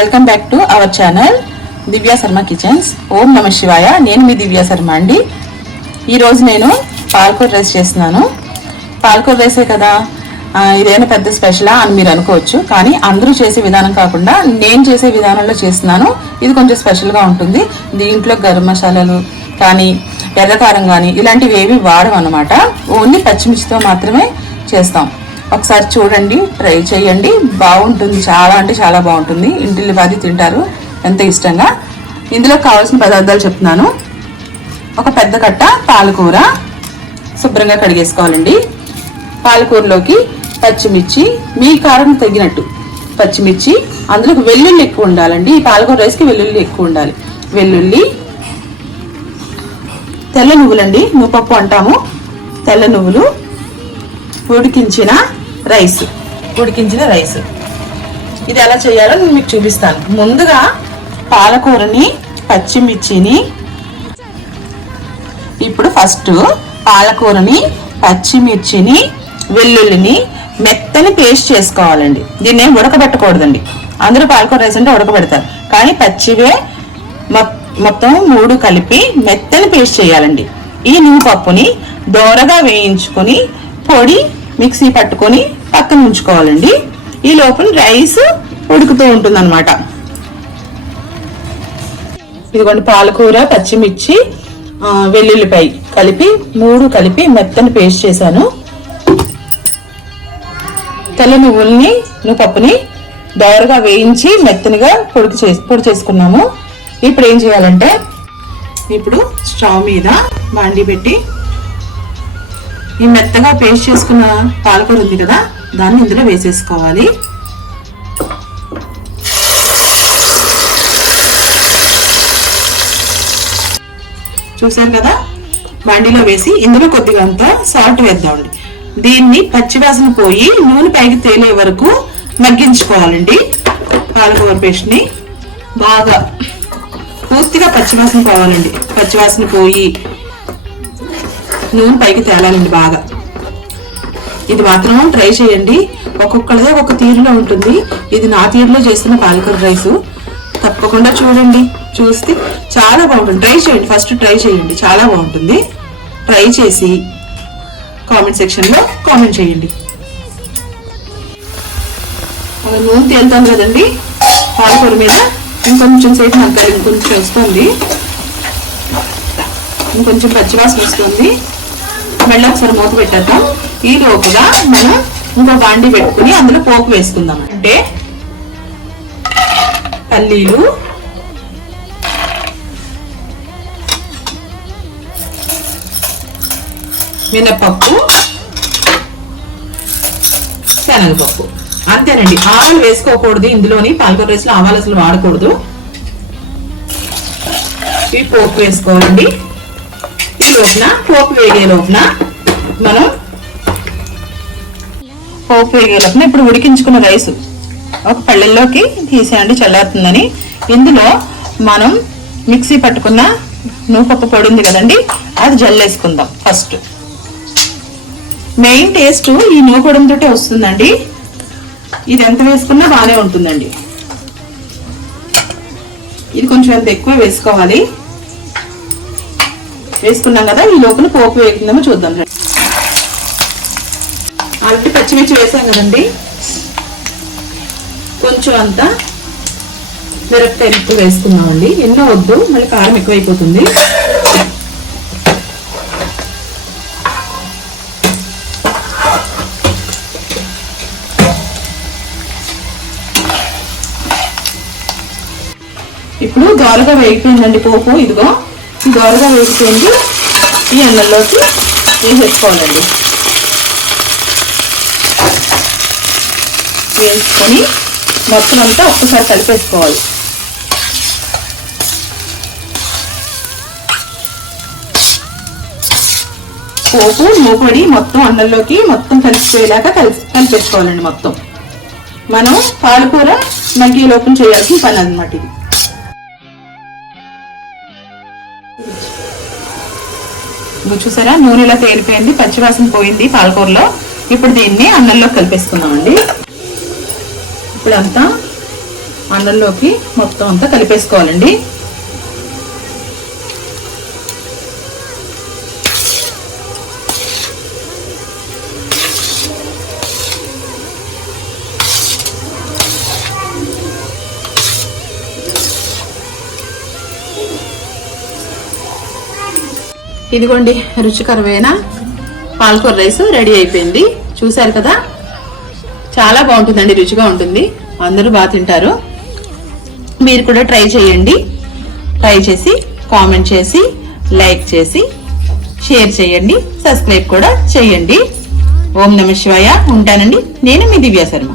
Welcome back to our channel Divya Sharma kitchens. Om Namah Shivaya. నేను మీ దివ్య శర్మ అండి. ఈరోజు నేను పాలకూర రైస్ చేస్తున్నాను. పాలకూర రైసే కదా, ఇదేమైనా పెద్ద స్పెషలా అని మీరు అనుకోవచ్చు. కానీ అందరూ చేసే విధానం కాకుండా నేను చేసే విధానంలో చేస్తున్నాను. ఇది కొంచెం స్పెషల్గా ఉంటుంది. దీంట్లో గరం మసాలాలు కానీ ఎర్రకారం కానీ ఇలాంటివి ఏవి వాడడం అన్నమాట. ఓన్లీ పచ్చిమిర్చితో మాత్రమే చేస్తాం. ఒకసారి చూడండి, ట్రై చేయండి, బాగుంటుంది. చాలా అంటే చాలా బాగుంటుంది. ఇంటిల్లి బాది తింటారు ఎంత ఇష్టంగా. ఇందులో కావాల్సిన పదార్థాలు చెప్తున్నాను. ఒక పెద్ద కట్ట పాలకూర శుభ్రంగా కడిగేసుకోవాలండి. పాలకూరలోకి పచ్చిమిర్చి, మీ కారం తగినట్టు పచ్చిమిర్చి, అందులోకి వెల్లుల్లి ఎక్కువ ఉండాలండి. ఈ పాలకూర రైస్కి వెల్లుల్లి ఎక్కువ ఉండాలి. వెల్లుల్లి, తెల్ల నువ్వులండి, నువ్వుపప్పు అంటాము. తెల్ల నువ్వులు, ఉడికించిన రైస్. ఇది ఎలా చేయాలో నేను మీకు చూపిస్తాను. ముందుగా పాలకూరని, పచ్చిమిర్చిని, ఇప్పుడు ఫస్ట్ పాలకూరని, పచ్చిమిర్చిని, వెల్లుల్లిని మెత్తని పేస్ట్ చేసుకోవాలండి. దీన్ని ఏం ఉడకబెట్టకూడదండి. అందరూ పాలకూర రైస్ అంటే ఉడకబెడతారు, కానీ పచ్చివే మొత్తం 3 కలిపి మెత్తని పేస్ట్ చేయాలండి. ఈ నువ్వుపప్పుని దోరగా వేయించుకొని పొడి మిక్సీ పట్టుకొని పక్కన ఉంచుకోవాలండి. ఈ లోపల రైస్ ఉడుకుతూ ఉంటుంది అన్నమాట. ఇదిగోండి, పాలకూర, పచ్చిమిర్చి, వెల్లుల్లిపాయ కలిపి 3 కలిపి మెత్తని పేస్ట్ చేశాను. తెల్ల నువ్వుపప్పుని దోరగా వేయించి మెత్తనిగా పొడి చేసుకున్నాము. ఇప్పుడు ఏం చేయాలంటే, ఇప్పుడు స్టవ్ మీద బాండి పెట్టి ఈ మెత్తగా పేస్ట్ చేసుకున్న పాలకూర ఉంది కదా, దాన్ని ఇందులో వేసేసుకోవాలి. చూసారు కదా, బాండీలో వేసి ఇందులో కొద్దిగా అంత సాల్ట్ వేద్దామండి. దీన్ని పచ్చివాసన పోయి నూనె పైకి తేలే వరకు మగ్గించుకోవాలండి. పాలకూర పేస్ట్ ని బాగా పూర్తిగా పచ్చివాసన పోవాలండి. పచ్చివాసన పోయి నూనె పైకి తేలాలండి బాగా. ఇది మాత్రం ట్రై చేయండి. ఒక్కొక్కరిదే ఒక తీరులో ఉంటుంది. ఇది నా తీరులో చేస్తున్న పాలకూర రైస్. తప్పకుండా చూడండి, చూస్తే చాలా బాగుంటుంది. ట్రై చేయండి, ఫస్ట్ ట్రై చేయండి, చాలా బాగుంటుంది. ట్రై చేసి కామెంట్ సెక్షన్లో కామెంట్ చేయండి. నూనె తేలుతాం కదండి పాలకూర మీద, ఇంకొంచెం సేపు మగ్గాలి. ఇంకొంచెం వస్తుంది, ఇంకొంచెం పచ్చివాసన వస్తుంది. మళ్ళీ ఒకసారి మూత పెట్టేద్దాం. ఈ లోపుగా మనం ఇంకో బాండి పెట్టుకుని అందులో పోపు వేసుకుందాం. అంటే పల్లీలు, మినపప్పు, శనగపప్పు, అంతేనండి. ఆవాలు వేసుకోకూడదు ఇందులోని. పాలకూర రైస్లో ఆవాలు అసలు వాడకూడదు. ఈ పోపు వేసుకోవాలండి. ఈ లోపున పోపు వేగే లోపున మనం ఇప్పుడు ఉడికించుకున్న రైస్ ఒక పళ్ళెల్లోకి తీసేయండి, చల్లారుతుందని. ఇందులో మనం మిక్సీ పట్టుకున్న నువ్వుపప్పు పొడి ఉంది కదండి, అది జల్లేసుకుందాం. ఫస్ట్ మెయిన్ టేస్ట్ ఈ నువ్వు పొడితోటే వస్తుందండి. ఇది ఎంత వేసుకున్నా బాగానే ఉంటుందండి. ఇది కొంచెం ఎంత ఎక్కువ వేసుకోవాలి. వేసుకున్నాం కదా, ఈ లోపల పోపు వేస్తుందేమో చూద్దాం. ఆల్రెడీ పచ్చిమిర్చి వేసాం కదండి, కొంచెం అంతా మిరపకాయ ఎక్కువ వేసుకున్నామండి. ఎన్నో వద్దు, మళ్ళీ కారం ఎక్కువైపోతుంది. ఇప్పుడు దోరగా వేగిపోయిందండి పోపు. ఇదిగో దోరగా వేగిపోయింది. ఈ అన్నంలోకి వేసేసుకోవాలండి. వేసుకొని మొత్తం అంతా ఒక్కసారి కలిపేసుకోవాలి. పోపు మూపడి మొత్తం అన్నంలోకి మొత్తం కలిసిపోయేలాగా కలిపేసుకోవాలండి. మొత్తం మనం పాలకూర మగ్గి లోపల చేయాల్సిన పని అన్నమాట ఇది. చూసారా, నూనెలా తేలిపోయింది, పచ్చివాసన పోయింది పాలకూరలో. ఇప్పుడు దీన్ని అన్నంలో కలిపేసుకుందామండి. ఇప్పుడంతా అన్నంలోకి మొత్తం అంతా కలిపేసుకోవాలండి. ఇదిగోండి రుచికరమైన పాలకూర రైస్ రెడీ అయిపోయింది. చూసారు కదా, చాలా బాగుంటుందండి, రుచిగా ఉంటుంది, అందరూ బాగా తింటారు. మీరు కూడా ట్రై చేయండి. ట్రై చేసి కామెంట్ చేసి లైక్ చేసి షేర్ చేయండి, సబ్స్క్రైబ్ కూడా చేయండి. ఓం నమః శివాయ. ఉంటానండి. నేను మీ దివ్య శర్మ.